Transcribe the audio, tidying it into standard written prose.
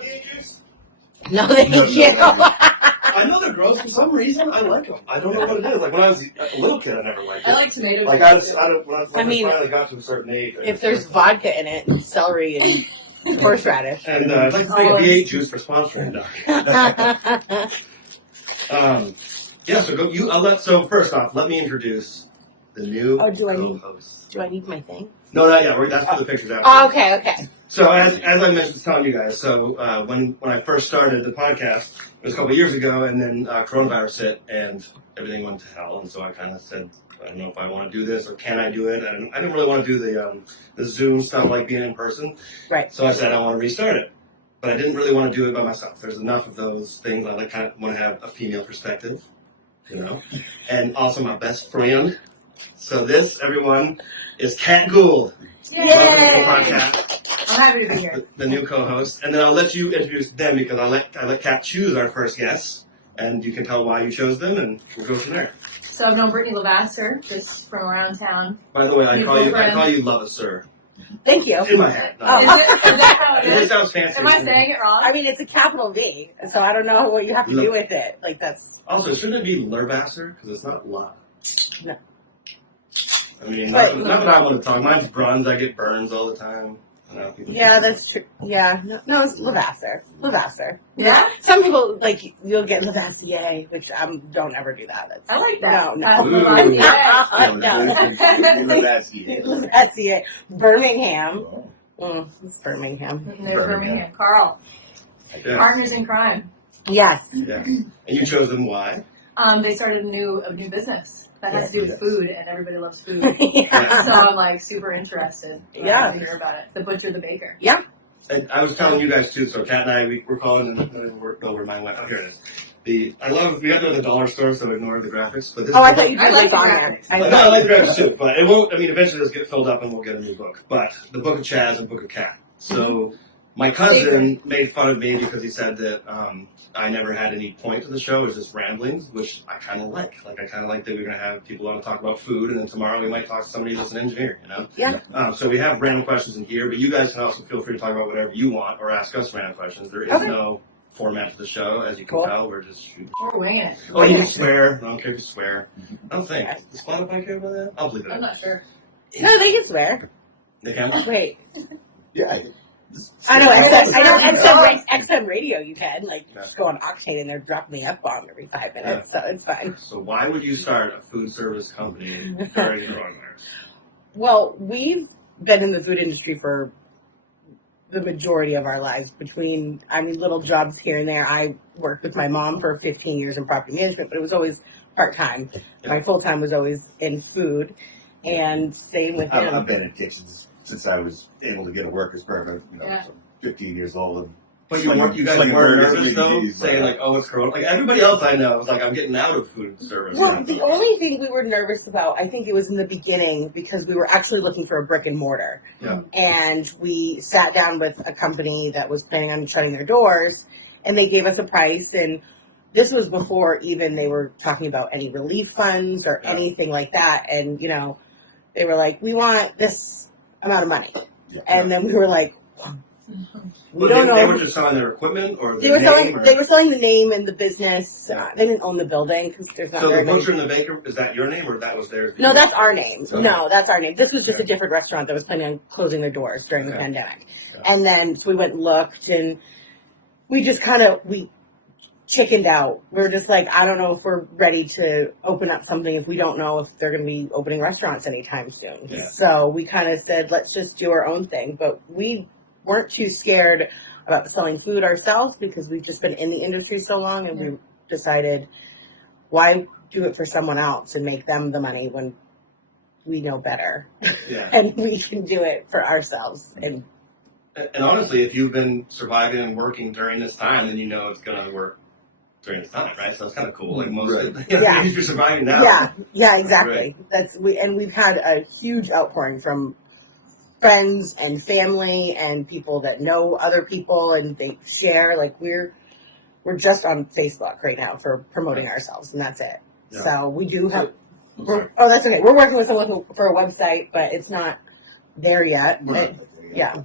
V8 juice? No, thank you. I know they're gross for some reason. I like them. I don't know what it is. Like when I was a little kid, I never liked it. I like tomato Like juice. when I finally got to a certain age. If there's vodka in it, celery and horseradish. And I'd like to thank V8 Juice for sponsoring Doc. Yeah, so go. So first off, let me introduce the new co-host. Do I need my thing? No, not yet. That's for the pictures after. Oh, okay. So as I mentioned, telling you guys, so when I first started the podcast, it was a couple of years ago, and then coronavirus hit, and everything went to hell. And so I kind of said, I don't know if I want to do this or can I do it. I didn't really want to do the Zoom stuff like being in person. Right. So I said I want to restart it, but I didn't really want to do it by myself. There's enough of those things. I kind of want to have a female perspective, and also my best friend. So this, everyone, is Kat Gould. Yay! Welcome to the podcast. I'm happy to be here. The new co-host, and then I'll let you introduce them because I let Kat choose our first guest, and you can tell why you chose them, and we'll go from there. So I've known Brittany Lavasser, just from around town. By the way, I call you Love Us, sir. Thank you. In my head. Is that how it It is? sounds fancy. Am I saying it wrong? I mean, it's a capital V, so I don't know what you have to do with it. Like that's. Also, shouldn't it be Lervasser? Because it's not La. No. I mean, not that I want to talk. Mine's bronze. I get burns all the time. Yeah, that's true. Yeah, no, it's Lavasser. Yeah? Some people, you'll get Lavassier, which don't ever do that. I like that. No. Lavassier. Birmingham. It's Birmingham. Birmingham. Carl. Yeah. Partners in crime. Yes. Yeah. And you chose them why? They started a new business that has to do with food, and everybody loves food. Yeah. So I'm super interested. To hear about it. The butcher, the baker. Yeah. And I was telling you guys too. So Kat and I, we're calling and worked over mine went. Oh, here it is. We got to go to the dollar store, so ignore the graphics. But this I thought you I like the graphics. I like the graphics too, but it won't. I mean, eventually it'll get filled up, and we'll get a new book. But the book of Chaz and book of Kat. So my cousin made fun of me because he said that I never had any point to the show. It was just ramblings, which I kind of like. I kind of like that we're going to have people on to talk about food, and then tomorrow we might talk to somebody that's an engineer, Yeah. So we have random questions in here, but you guys can also feel free to talk about whatever you want or ask us random questions. There is no format to the show, as you can tell. We're just shooting. We're winging it. Oh, you can swear. I don't care if you swear. I don't think. Does Spotify care about that? I'll believe it. I'm not sure. No, they can swear. They can? Wait. Yeah. I know XM radio you can. Just go on Octane and they're dropping the F-bomb every 5 minutes, so it's fine. So why would you start a food service company during coronavirus? Well, we've been in the food industry for the majority of our lives between, little jobs here and there. I worked with my mom for 15 years in property management, but it was always part-time. Yeah. My full-time was always in food and staying with him. I've been in kitchens since I was able to get a worker's permit, so 15 years old. But you guys weren't nervous though, saying it's Corona. Everybody else I know was I'm getting out of food service. Well, the only thing we were nervous about, I think it was in the beginning, because we were actually looking for a brick and mortar. Yeah. And we sat down with a company that was planning on shutting their doors, and they gave us a price, and this was before even they were talking about any relief funds or anything like that. And, they were like, we want this amount of money. Yeah. And then we were like, we don't know. They were just selling their equipment, or they were selling the name and the business. They didn't own the building because there's not. So the butcher and the baker, is that your name or that was theirs? No, that's our name. Okay. No, that's our name. This was just a different restaurant that was planning on closing their doors during the pandemic. Okay. And then so we went and looked, and we just we chickened out. We were just I don't know if we're ready to open up something if we don't know if they're going to be opening restaurants anytime soon. Yeah. So we kind of said, let's just do our own thing. But we weren't too scared about selling food ourselves because we've just been in the industry so long, and we decided, why do it for someone else and make them the money when we know better? Yeah. And we can do it for ourselves. And honestly, if you've been surviving and working during this time, then it's going to work during this time, right? So it's kind of cool. If you're surviving now. Yeah, exactly. Right. We've had a huge outpouring from friends and family and people that know other people, and they share. We're just on Facebook right now for promoting ourselves, and that's it. Yeah. So we do have. That's okay. We're working with someone for a website, but it's not there yet. Yeah.